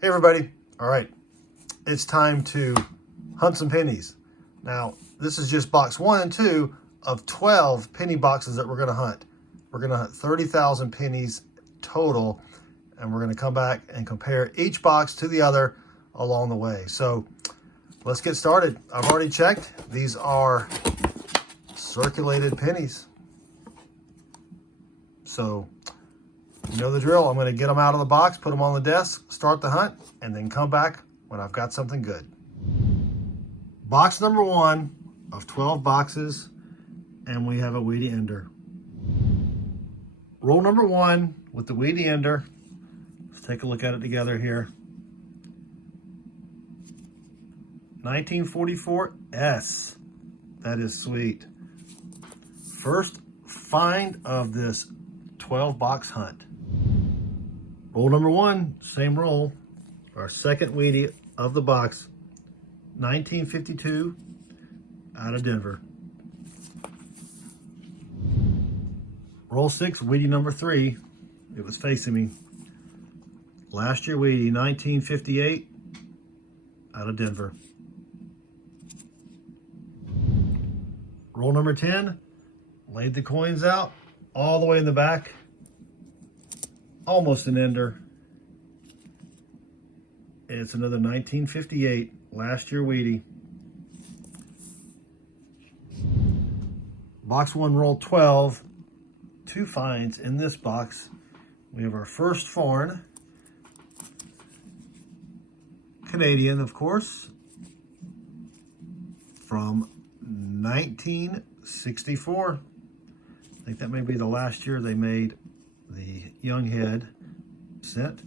Hey everybody. All right, it's time to hunt some pennies. Now, this is just box 1 and 2 of 12 penny boxes that we're gonna hunt. We're gonna hunt 30,000 pennies total, and we're gonna come back and compare each box to the other along the way. So let's get started. I've already checked. These are circulated pennies. So you know the drill. I'm going to get them out of the box, put them on the desk, start the hunt, and then come back when I've got something good. Box number 1 of 12 boxes, and we have a weedy ender. Roll number 1 with the weedy ender. Let's take a look at it together here. 1944 S. That is sweet. First find of this 12 box hunt. Roll number 1, same roll. Our second weedy of the box. 1952 out of Denver. Roll 6, weedy number 3. It was facing me. Last year weedy, 1958 out of Denver. Roll number 10, laid the coins out all the way in the back. Almost an ender. It's another 1958, last year weedy. Box 1, roll 12. 2 finds in this box. We have our first foreign. Canadian, of course. From 1964. I think that may be the last year they made the young head scent.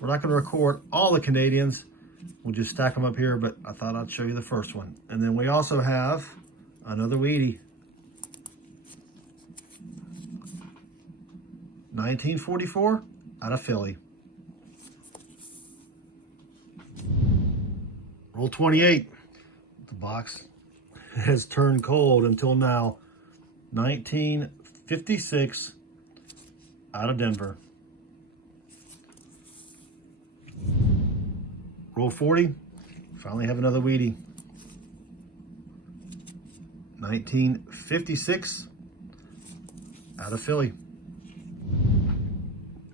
We're not going to record all the Canadians. We'll just stack them up here, but I thought I'd show you the first one. And then we also have another weedy. 1944 out of Philly. Roll 28. The box has turned cold until now. 1956 out of Denver. Roll 40. Finally have another weedy. 1956 out of Philly.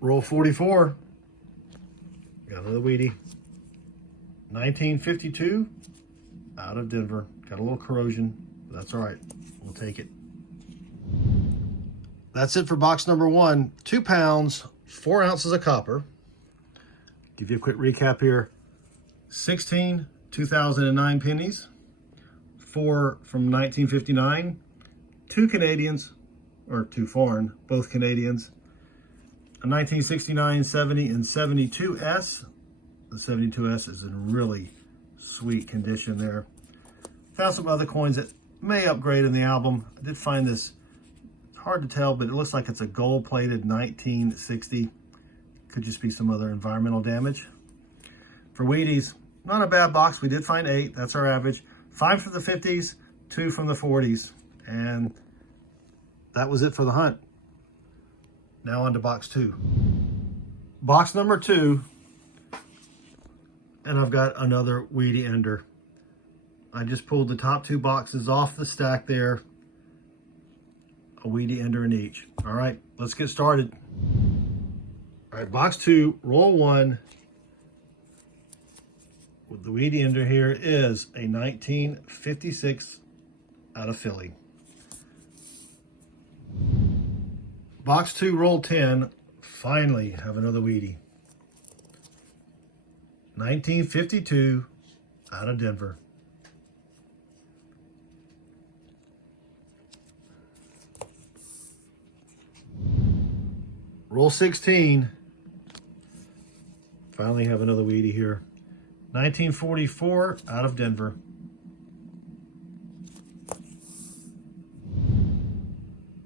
Roll 44. Got another weedy. 1952 out of Denver. Got a little corrosion, but that's all right. We'll take it. That's it for box number 1. 2 pounds, 4 ounces of copper. Give you a quick recap here. 16 2009 pennies, 4 from 1959, 2 Canadians, or 2 foreign, both Canadians. A 1969, 70, and 72S. The 72S is in really sweet condition there. Found some other coins that may upgrade in the album. I did find this, hard to tell, but it looks like it's a gold-plated 1960. Could just be some other environmental damage. For Wheaties, not a bad box. We did find 8. That's our average. 5 from the 50s, 2 from the 40s. And that was it for the hunt. Now on to box 2. Box number 2. And I've got another weedy ender. I just pulled the top 2 boxes off the stack there. A weedy ender in each. All right, let's get started. All right, box 2, roll 1. With the weedy ender here is a 1956 out of Philly. Box 2, roll 10. Finally have another weedy. 1952 out of Denver. Roll 16. Finally have another weedy here. 1944 out of Denver.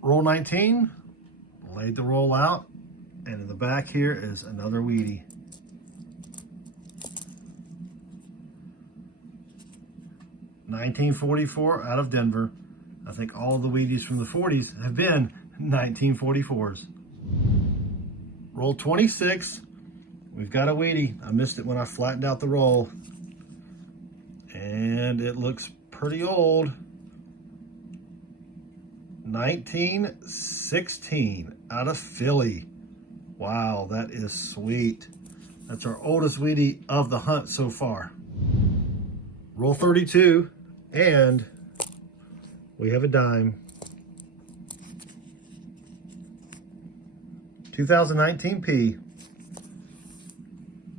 Roll 19. Laid the roll out. And in the back here is another weedy. 1944 out of Denver. I think all of the Wheaties from the 40s have been 1944s. Roll 26, we've got a Wheatie. I missed it when I flattened out the roll. And it looks pretty old. 1916 out of Philly. Wow, that is sweet. That's our oldest Wheatie of the hunt so far. Roll 32, and we have a dime. 2019 P.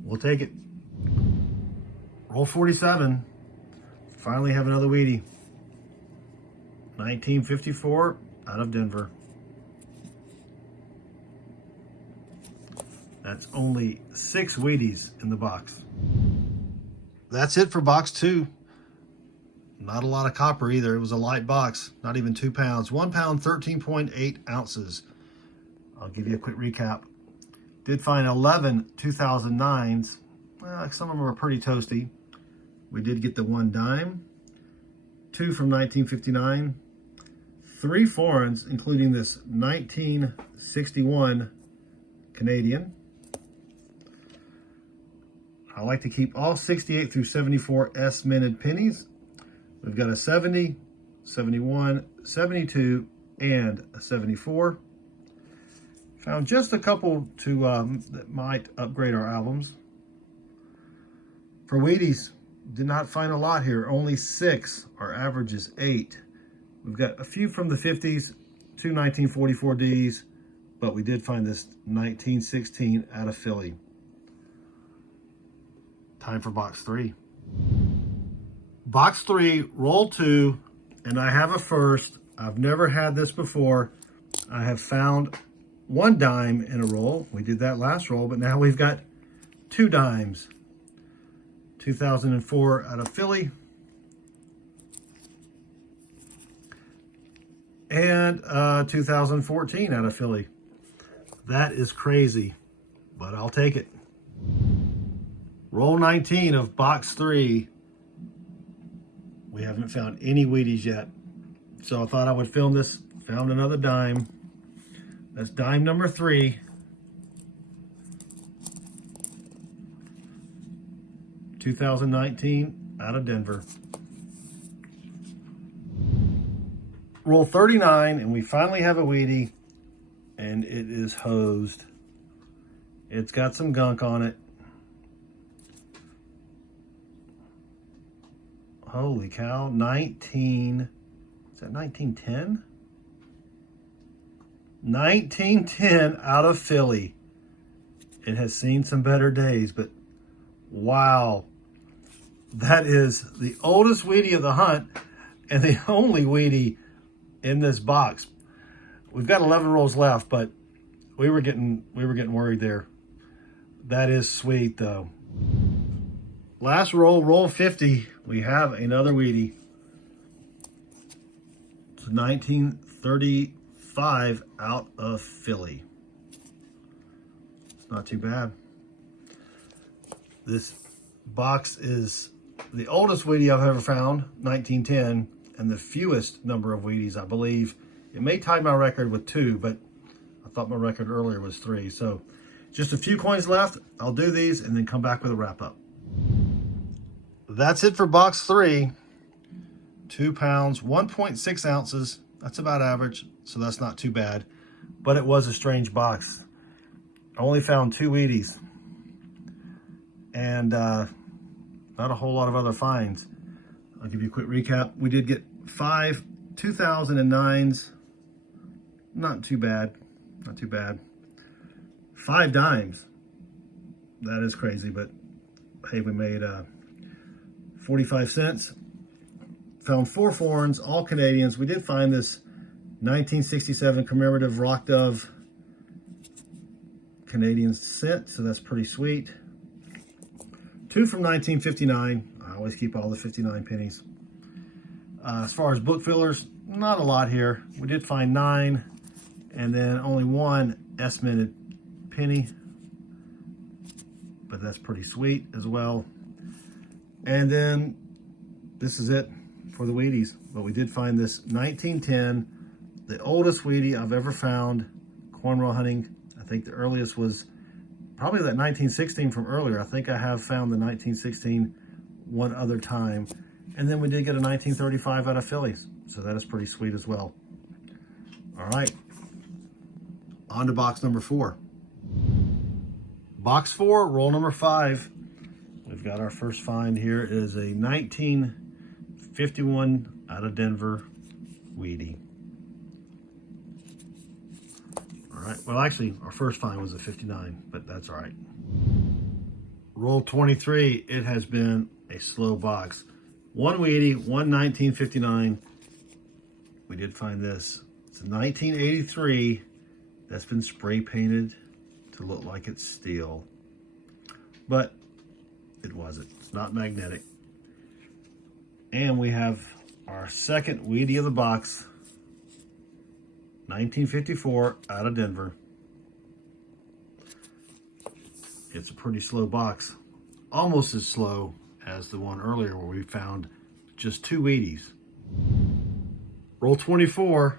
We'll take it. Roll 47. Finally have another Wheatie. 1954 out of Denver. That's only 6 Wheaties in the box. That's it for box 2. Not a lot of copper either. It was a light box, not even 2 pounds. 1 pound, 13.8 ounces. I'll give you a quick recap. Did find 11 2009s. Well, some of them are pretty toasty. We did get the 1 dime, 2 from 1959, 3 foreigns, including this 1961 Canadian. I like to keep all 68 through 74 S minted pennies. We've got a 70, 71, 72, and a 74. Found just a couple to that might upgrade our albums. For Wheaties, did not find a lot here. Only 6. Our average is 8. We've got a few from the 50s, 2 1944 Ds, but we did find this 1916 out of Philly. Time for box 3. Box 3, roll 2, and I have a first. I've never had this before. I have found 1 dime in a roll. We did that last roll, but now we've got 2 dimes. 2004 out of Philly. And 2014 out of Philly. That is crazy, but I'll take it. Roll 19 of box 3. We haven't found any Wheaties yet. So I thought I would film this. Found another dime. That's dime number 3. 2019 out of Denver. Roll 39, and we finally have a Wheatie, and it is hosed. It's got some gunk on it. Holy cow, 19, is that 1910? 1910 out of Philly. It has seen some better days, but wow. That is the oldest Wheatie of the hunt and the only Wheatie in this box. We've got 11 rolls left, but we were getting worried there. That is sweet though. Last roll, roll 50. We have another Wheatie. It's 1935 out of Philly. It's not too bad. This box is the oldest Wheatie I've ever found, 1910, and the fewest number of Wheaties, I believe. It may tie my record with 2, but I thought my record earlier was 3. So just a few coins left. I'll do these and then come back with a wrap up. That's it for box 3. 2 pounds, 1.6 ounces. That's about average, so that's not too bad. But it was a strange box. I only found 2 Wheaties. And not a whole lot of other finds. I'll give you a quick recap. We did get 5 2009s. Not too bad. Not too bad. 5 dimes. That is crazy, but hey, we made 45 cents. Found 4 foreigns, all Canadians. We did find this 1967 commemorative Rock Dove Canadian cent, so that's pretty sweet. 2 from 1959. I always keep all the 59 pennies. As far as book fillers, not a lot here. We did find 9, and then only 1 S-minted penny, but that's pretty sweet as well. And then this is it for the Wheaties. But we did find this 1910, the oldest Wheatie I've ever found, cornrow hunting. I think the earliest was probably that 1916 from earlier. I think I have found the 1916 one other time. And then we did get a 1935 out of Phillies. So that is pretty sweet as well. All right. On to box number 4. Box 4, roll number 5. We've got our first find here. It is a 1951 out of Denver Wheatie. All right. Well, actually, our first find was a 59, but that's all right. Roll 23. It has been a slow box. One Wheatie, one 1959. We did find this. It's a 1983 that's been spray painted to look like it's steel, but it wasn't. It's not magnetic. And we have our second Wheatie of the box, 1954 out of Denver. It's a pretty slow box, almost as slow as the one earlier where we found just 2 Wheaties. Roll 24.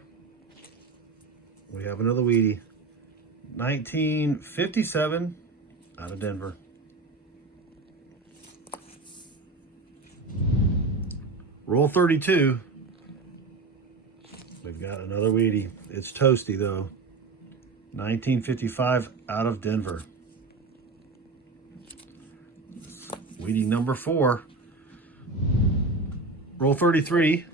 We have another Wheatie. 1957 out of Denver. Roll 32. We've got another Wheatie. It's toasty though. 1955 out of Denver. Wheatie number 4. Roll 33.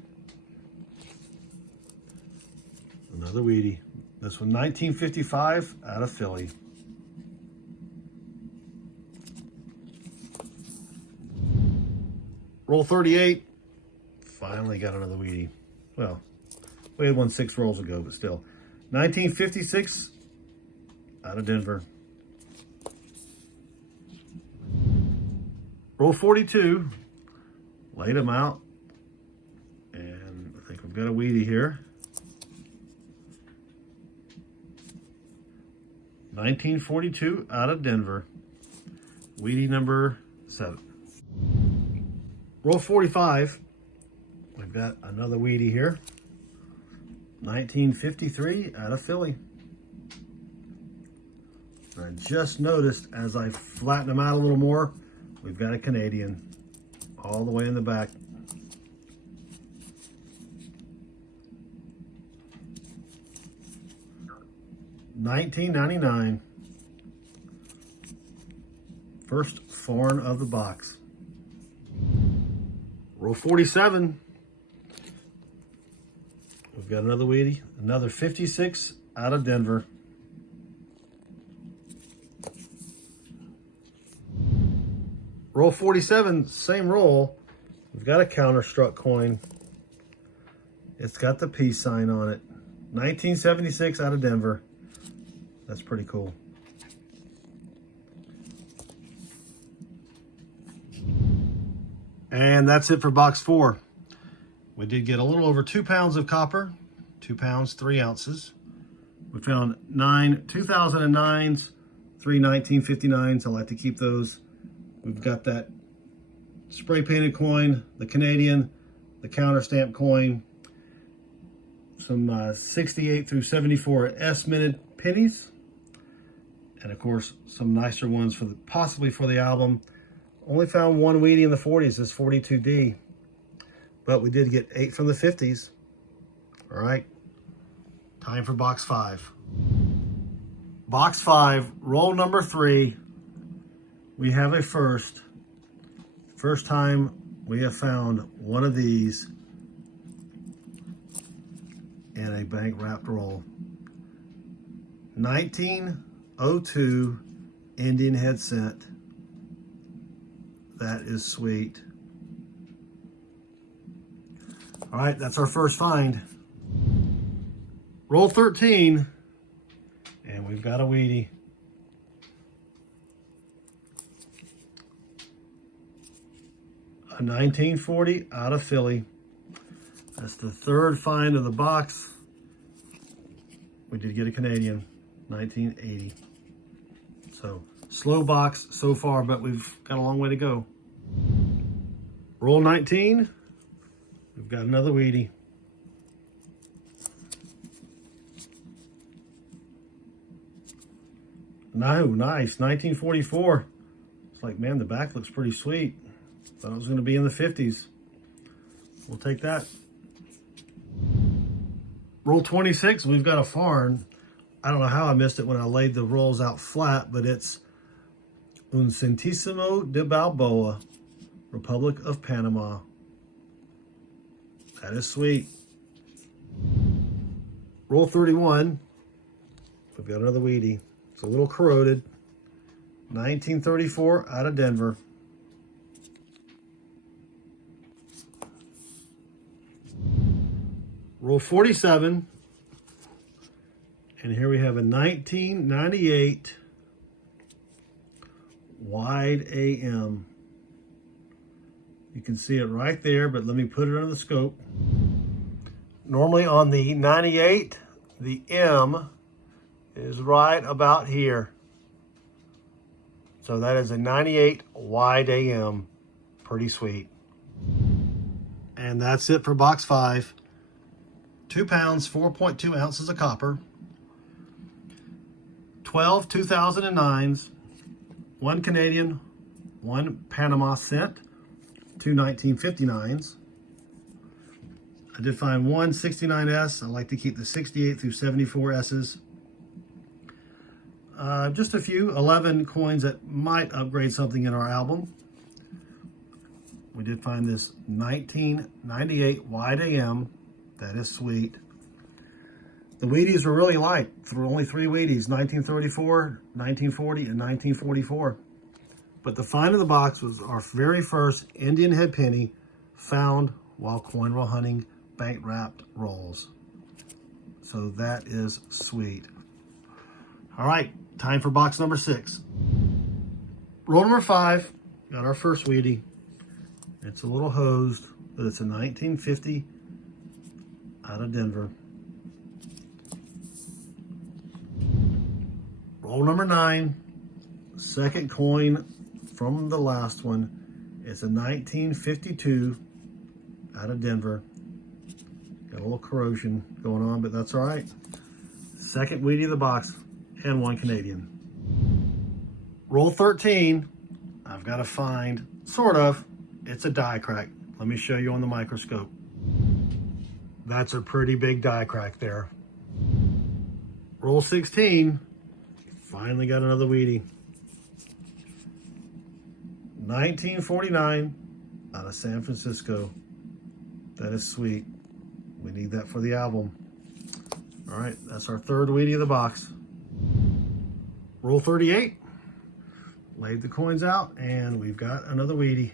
Another Wheatie. This one, 1955 out of Philly. Roll 38. Finally got another Wheatie. Well, we had one 6 rolls ago, but still. 1956 out of Denver. Roll 42. Laid them out. And I think we've got a Wheatie here. 1942 out of Denver. Wheatie number 7. Roll 45. We've got another Wheatie here. 1953 out of Philly. I just noticed as I flatten them out a little more, we've got a Canadian all the way in the back. $19.99. First foreign of the box. Roll 47. We've got another Wheatie, another 56 out of Denver. Roll 47, same roll. We've got a counterstruck coin. It's got the peace sign on it. 1976 out of Denver. That's pretty cool. And that's it for box 4. We did get a little over 2 pounds of copper, 2 pounds, 3 ounces. We found 9 2009s, 3 1959s. I like to keep those. We've got that spray painted coin, the Canadian, the counter stamp coin, some 68 through 74 S-minted pennies, and of course some nicer ones for possibly for the album. Only found one Wheatie in the 40s, this 42D, but we did get 8 from the 50s. All right, time for box 5. Box 5, roll number 3. We have a first time we have found one of these in a bank wrapped roll. 1902 Indian head cent. That is sweet. All right, that's our first find. Roll 13, and we've got a Wheatie. A 1940 out of Philly. That's the third find of the box. We did get a Canadian, 1980. So slow box so far, but we've got a long way to go. Roll 19. We've got another Wheatie. No, nice. 1944. It's like, man, the back looks pretty sweet. Thought it was going to be in the 50s. We'll take that. Roll 26, we've got a farn. I don't know how I missed it when I laid the rolls out flat, but it's Un Centésimo de Balboa, Republic of Panama. That is sweet. Roll 31. We've got another Wheatie. It's a little corroded. 1934 out of Denver. Roll 47. And here we have a 1998 wide AM. You can see it right there, but let me put it under the scope. Normally on the 98, the M is right about here. So that is a 98 wide AM. Pretty sweet. And that's it for box 5. 2 pounds, 4.2 ounces of copper. 12 2009s, 1 Canadian, 1 Panama cent, 2 1959s. I did find 1 69S. I like to keep the 68 through 74 S's. Just a few 11 coins that might upgrade something in our album. We did find this 1998 wide AM. That is sweet. The Wheaties were really light. There were only 3 Wheaties, 1934, 1940, and 1944. But the find of the box was our very first Indian head penny found while coin roll hunting bank wrapped rolls. So that is sweet. All right, time for box number 6. Roll number 5, got our first Wheatie. It's a little hosed, but it's a 1950 out of Denver. Roll number 9, second coin from the last one. It's a 1952 out of Denver. Got a little corrosion going on, but that's all right. Second Wheatie of the box and 1 Canadian. Roll 13, I've got to find, sort of, it's a die crack. Let me show you on the microscope. That's a pretty big die crack there. Roll 16, finally got another Wheatie. 1949 out of San Francisco. That is sweet. We need that for the album. All right, that's our third Wheatie of the box. Roll 38. Laid the coins out, and we've got another Wheatie.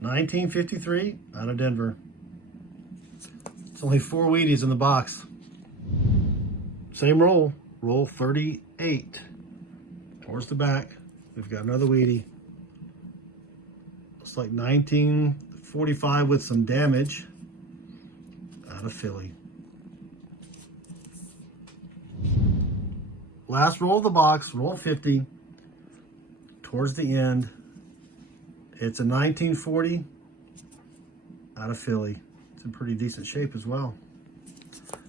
$19.53 out of Denver. It's only 4 Wheaties in the box. Same roll. Roll 38. Towards the back, we've got another Wheatie. Looks like 1945 with some damage out of Philly. Last roll of the box, roll 50. Towards the end, it's a 1940 out of Philly. It's in pretty decent shape as well.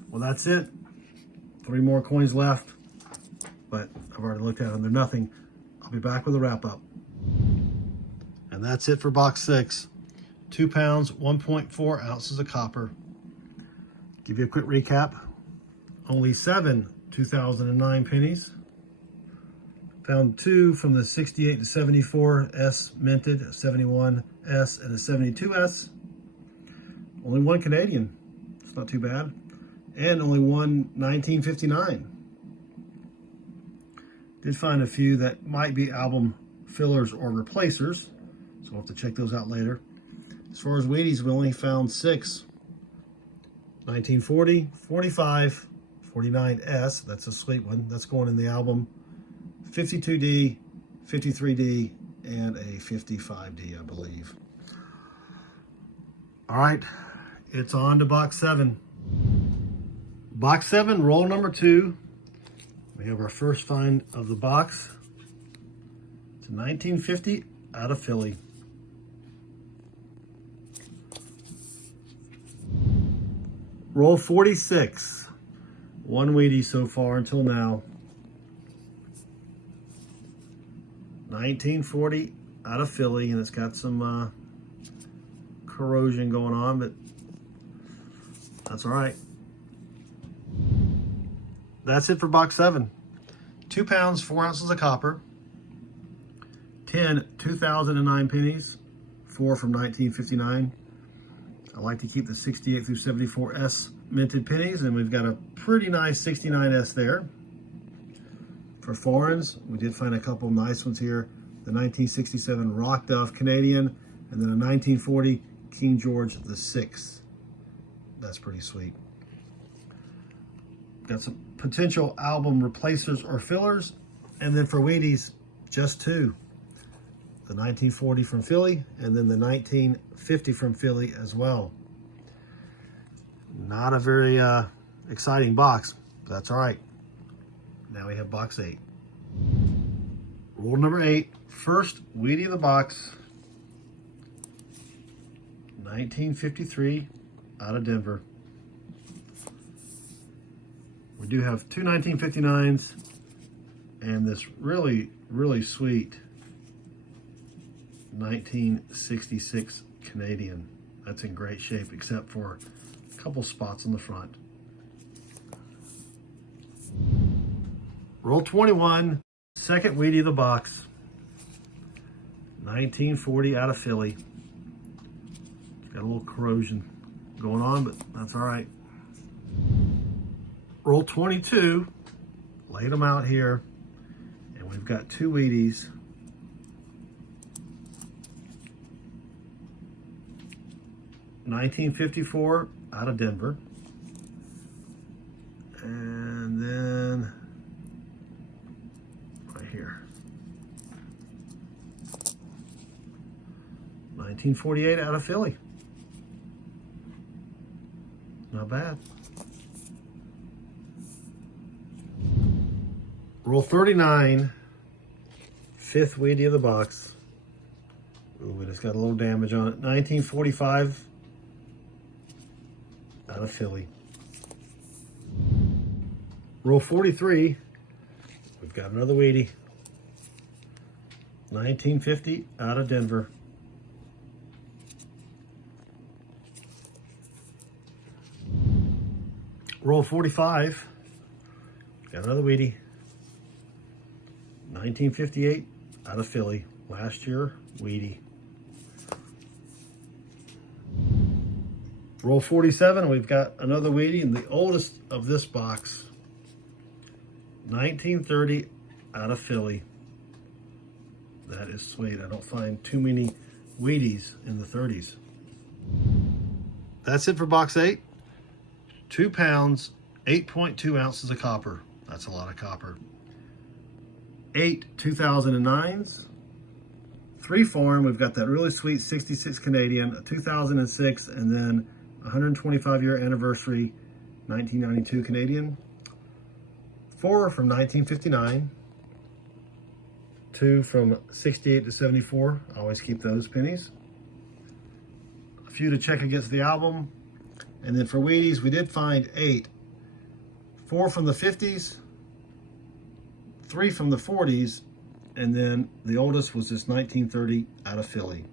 Well, that's it. 3 more coins left, but I've already looked at them. They're nothing. I'll be back with a wrap up. And that's it for box 6. 2 pounds, 1.4 ounces of copper. Give you a quick recap. Only 7 2009 pennies. Found 2 from the 68 to 74 S minted, a 71 S and a 72 S. Only 1 Canadian. It's not too bad. And only 1 1959. Did find a few that might be album fillers or replacers, so we'll have to check those out later. As far as Wheaties, we only found 6. 1940, 45, 49S, that's a sweet one. That's going in the album. 52D, 53D, and a 55D, I believe. All right, it's on to box 7. Box 7, roll number 2. We have our first find of the box. It's a 1950 out of Philly. Roll 46. One Wheaties so far until now. 1940 out of Philly, and it's got some corrosion going on, but that's all right. That's it for box 7. 2 pounds, 4 ounces of copper. 10 2009 pennies, 4 from 1959. I like to keep the 68 through 74S minted pennies, and we've got a pretty nice 69S there. For foreigns, we did find a couple nice ones here. The 1967 Rock Duff Canadian, and then a 1940 King George VI. That's pretty sweet. Got some potential album replacers or fillers, and then for Wheaties, just 2. The 1940 from Philly, and then the 1950 from Philly as well. Not a very exciting box, but that's all right. Now we have box 8. Rule number 8, first Wheatie of the box, 1953 out of Denver. We do have 2 1959s and this really, really sweet 1966 Canadian. That's in great shape except for a couple spots on the front. Roll 21, second Wheatie of the box, 1940 out of Philly. It's got a little corrosion going on, but that's all right. Roll 22, laid them out here, and we've got 2 Wheaties. $1954 out of Denver. And then right here, 1948 out of Philly. Not bad. Roll 39, fifth Wheatie of the box. Ooh, and it's got a little damage on it. 1945 out of Philly. Roll 43, we've got another Wheatie. 1950 out of Denver. Roll 45, got another Wheatie. 1958 out of Philly. Last year, Wheatie. Roll 47, we've got another Wheatie, and the oldest of this box, 1930 out of Philly. That is sweet. I don't find too many Wheaties in the 30s. That's it for box 8. 2 pounds, 8.2 ounces of copper. That's a lot of copper. 8 2009s. 3 foreign. We've got that really sweet 66 Canadian, a 2006, and then 125-year anniversary 1992 Canadian. 4 from 1959. 2 from 68 to 74. I always keep those pennies. A few to check against the album. And then for Wheaties, we did find 8. 4 from the 50s, 3 from the 40s, and then the oldest was this 1930 out of Philly.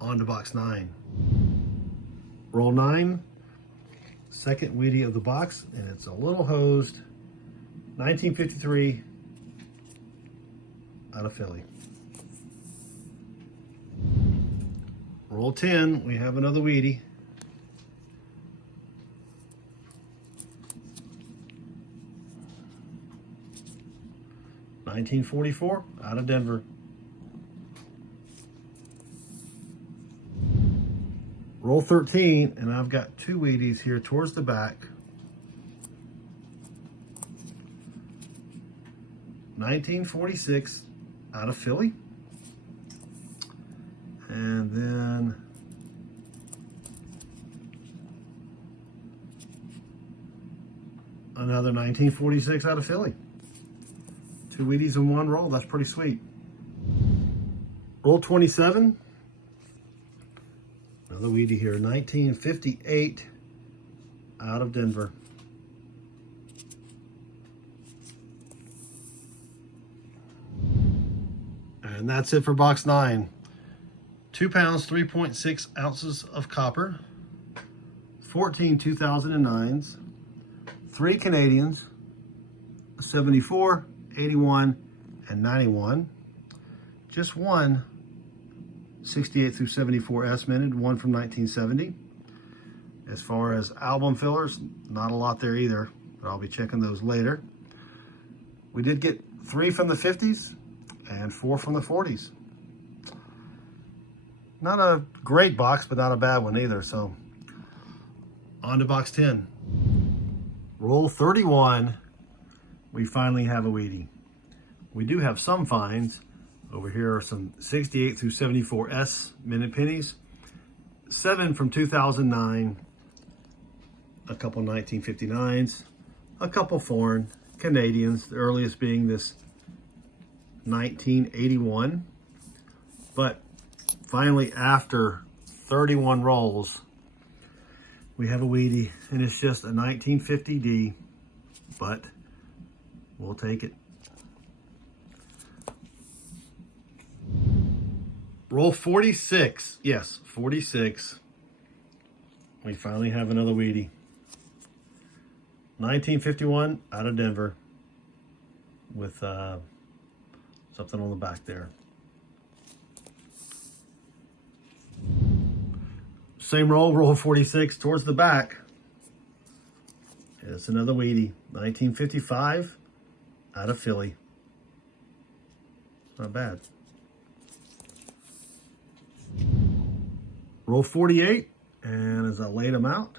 On to box 9. Roll 9, second Wheatie of the box, and it's a little hosed. 1953 out of Philly. Roll 10, we have another Wheatie. $1944 out of Denver. Roll 13, and I've got 2 Wheaties here towards the back. 1946 out of Philly. And then another 1946 out of Philly. 2 Wheaties in one roll. That's pretty sweet. Roll 27. Another Wheatie here. 1958 out of Denver. And that's it for box 9. 2 pounds, 3.6 ounces of copper, 14 2009s, 3 Canadians, 74, 81, and 91. Just one 68 through 74 S minted, one from 1970. As far as album fillers, not a lot there either, but I'll be checking those later. We did get 3 from the 50s and 4 from the 40s. Not a great box, but not a bad one either. So on to box 10. Roll 31. We finally have a Wheatie. We do have some finds. Over here are some 68 through 74 S minute pennies, 7 from 2009, a couple 1959s, a couple foreign Canadians, the earliest being this 1981. But finally, after 31 rolls, we have a Wheatie, and it's just a 1950D, but we'll take it. Roll 46. Yes, 46. We finally have another Wheatie. 1951 out of Denver with something on the back there. Same roll, roll 46 towards the back. It's another Wheatie. 1955 out of Philly. Not bad. Roll 48, and as I laid them out,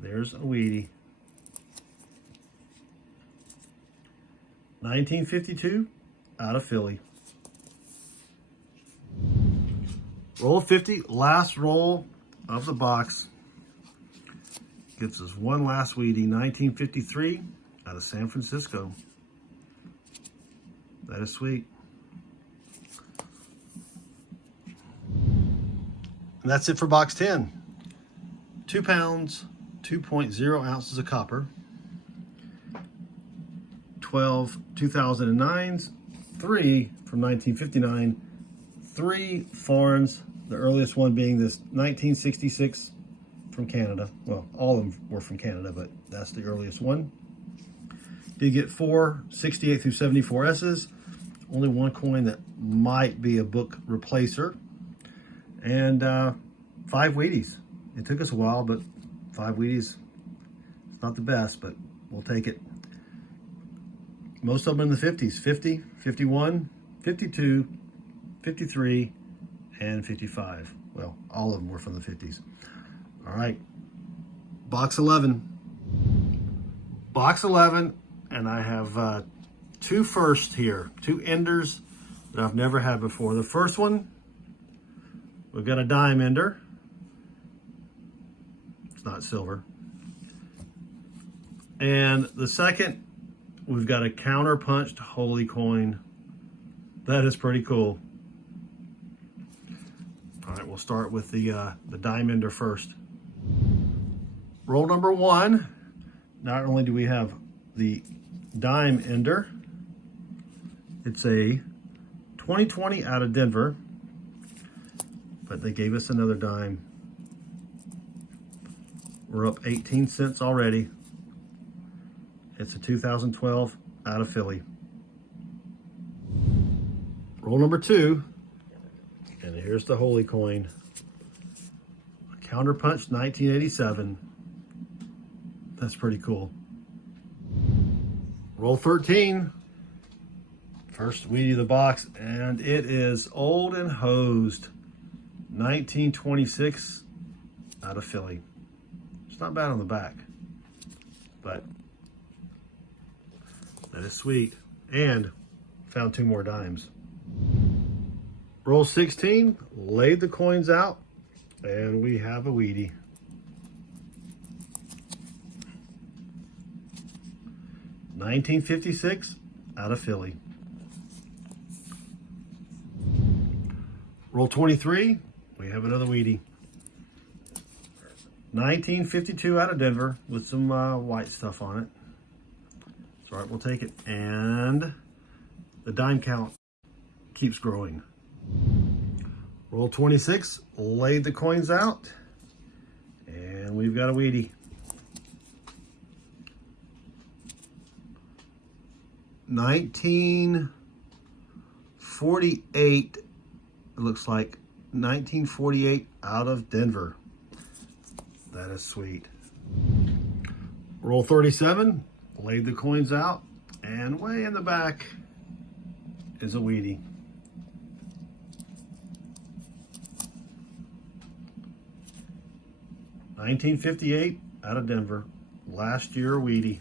there's a Wheatie. 1952 out of Philly. Roll 50, last roll of the box. Gives us one last Wheatie, 1953 out of San Francisco. That is sweet. And that's it for box 10. 2 pounds, 2.0 ounces of copper, 12 2009s, 3 from 1959, 3 foreigns, the earliest one being this 1966 from Canada. Well, all of them were from Canada, but that's the earliest one. Did get 4 68 through 74 S's, only one coin that might be a book replacer, and 5 Wheaties. It took us a while, but 5 Wheaties, it's not the best, but we'll take it. Most of them in the 50s, 50, 51, 52, 53, and 55. Well, all of them were from the 50s. All right, box 11. Box 11, and I have 2 firsts here, 2 enders that I've never had before. The first one, we've got a dime ender. It's not silver. And the second, we've got a counter-punched holy coin. That is pretty cool. All right, we'll start with the dime ender first. Roll number 1. Not only do we have the dime ender, it's a 2020 out of Denver, but they gave us another dime. We're up 18 cents already. It's a 2012 out of Philly. Roll number 2, and here's the holy coin. Counterpunch 1987. That's pretty cool. Roll 13. First Wheatie of the box, and it is old and hosed. 1926 out of Philly. It's not bad on the back, but that is sweet. And found 2 more dimes. Roll 16, laid the coins out, and we have a Wheatie. $19.56 out of Philly. Roll 23, we have another Wheatie. 1952 out of Denver with some white stuff on it. It's all right, we'll take it. And the dime count keeps growing. Roll 26, laid the coins out, and we've got a Wheatie. 1948, it looks like 1948 out of Denver. That is sweet. Roll 37, laid the coins out, and way in the back is a Wheatie. 1958 out of Denver, last year Wheatie.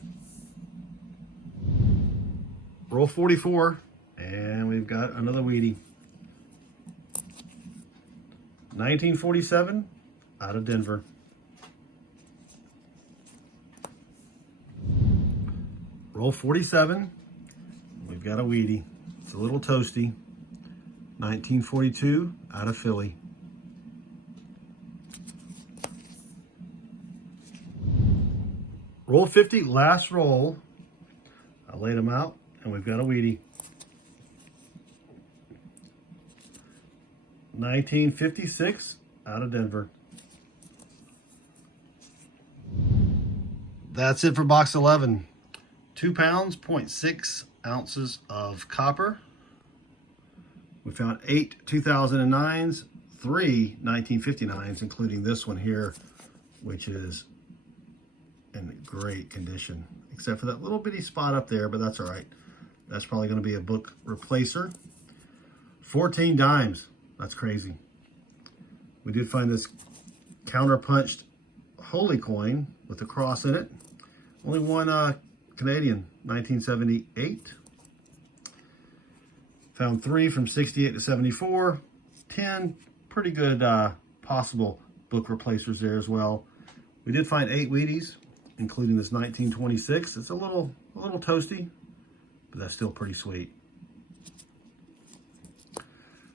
Roll 44, and we've got another Wheatie. 1947 out of Denver. Roll 47, we've got a Wheatie. It's a little toasty. 1942 out of Philly. Roll 50, last roll. I laid them out, and we've got a Wheatie. 1956 out of Denver. That's it for box 11. 2 pounds, 0.6 ounces of copper. We found 8 2009s, 3 1959s, including this one here, which is in great condition, except for that little bitty spot up there, but that's all right. That's probably going to be a book replacer. 14 dimes. That's crazy. We did find this counter-punched holy coin with a cross in it. Only one Canadian, 1978. Found 3 from 68 to 74. 10 pretty good possible book replacers there as well. We did find 8 Wheaties, including this 1926. It's a little toasty, but that's still pretty sweet.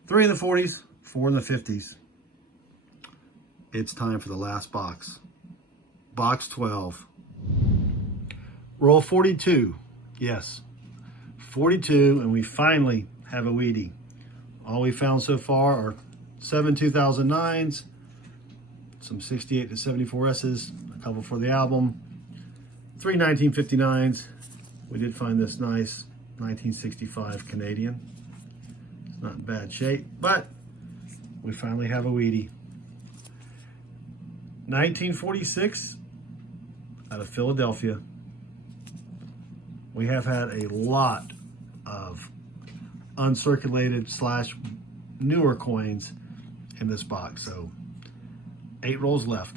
3 in the 40s, 4 in the 50s. It's time for the last box. Box 12. Roll 42. Yes, 42, and we finally have a Wheatie. All we found so far are 7 2009s, some 68 to 74 S's, a couple for the album, 3 1959s. We did find this nice 1965 Canadian. It's not in bad shape, but we finally have a Wheatie. 1946 out of Philadelphia. We have had a lot of uncirculated / newer coins in this box, so 8 rolls left.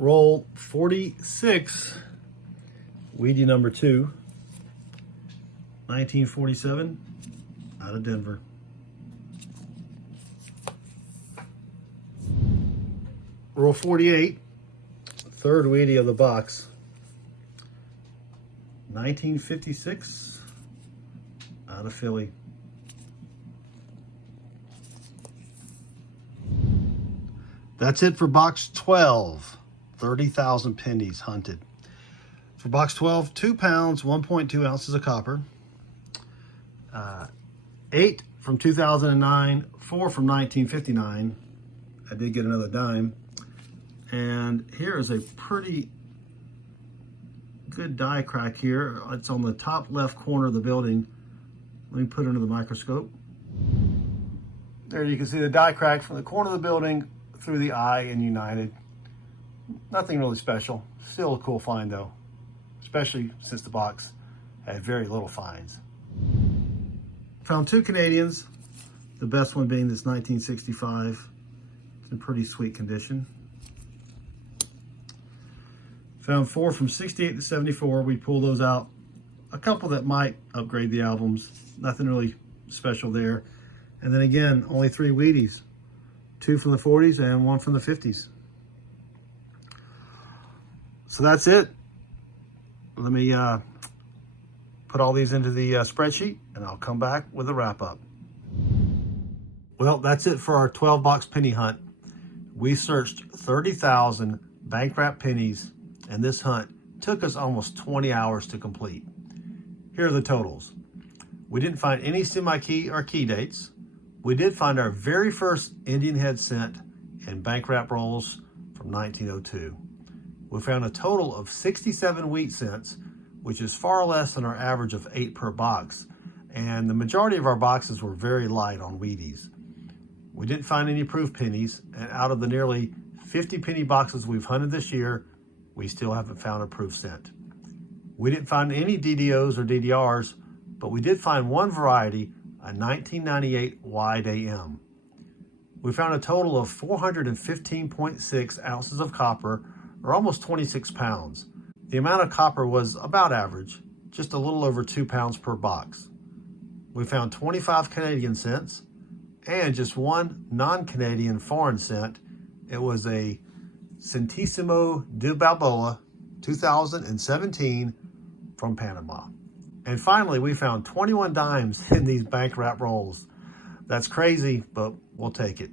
Roll 46, Wheatie number 2, 1947 out of Denver. Roll 48, third Wheatie of the box, 1956 out of Philly. That's it for box 12. 30,000 pennies hunted. For box 12, 2 pounds, 1.2 ounces of copper. 8 from 2009, 4 from 1959. I did get another dime. And here is a pretty good die crack here. It's on the top left corner of the building. Let me put it under the microscope. There you can see the die crack from the corner of the building through the eye and United. Nothing really special. Still a cool find though, especially since the box had very little finds. Found 2 Canadians, the best one being this 1965. It's in pretty sweet condition. Found 4 from 68 to 74. We pulled those out. A couple that might upgrade the albums. Nothing really special there. And then again, only 3 Wheaties. 2 from the 40s and 1 from the 50s. So that's it. Let me put all these into the spreadsheet, and I'll come back with a wrap up. Well, that's it for our 12 box penny hunt. We searched 30,000 bank wrap pennies, and this hunt took us almost 20 hours to complete. Here are the totals. We didn't find any semi-key or key dates. We did find our very first Indian head scent in bank wrap rolls from 1902. We found a total of 67 wheat scents, which is far less than our average of 8 per box, and the majority of our boxes were very light on Wheaties. We didn't find any proof pennies, and out of the nearly 50 penny boxes we've hunted this year, we still haven't found a proof scent. We didn't find any DDOs or DDRs, but we did find one variety, a 1998 Wide AM. We found a total of 415.6 ounces of copper, or almost 26 pounds. The amount of copper was about average, just a little over 2 pounds per box. We found 25 Canadian cents and just one non-Canadian foreign scent. It was a Centésimo de Balboa 2017 from Panama. And finally, we found 21 dimes in these bank wrap rolls. That's crazy, but we'll take it.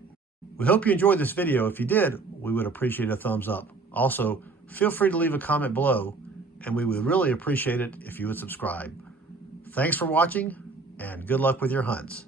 We hope you enjoyed this video. If you did, we would appreciate a thumbs up. Also, feel free to leave a comment below, and we would really appreciate it if you would subscribe. Thanks for watching, and good luck with your hunts.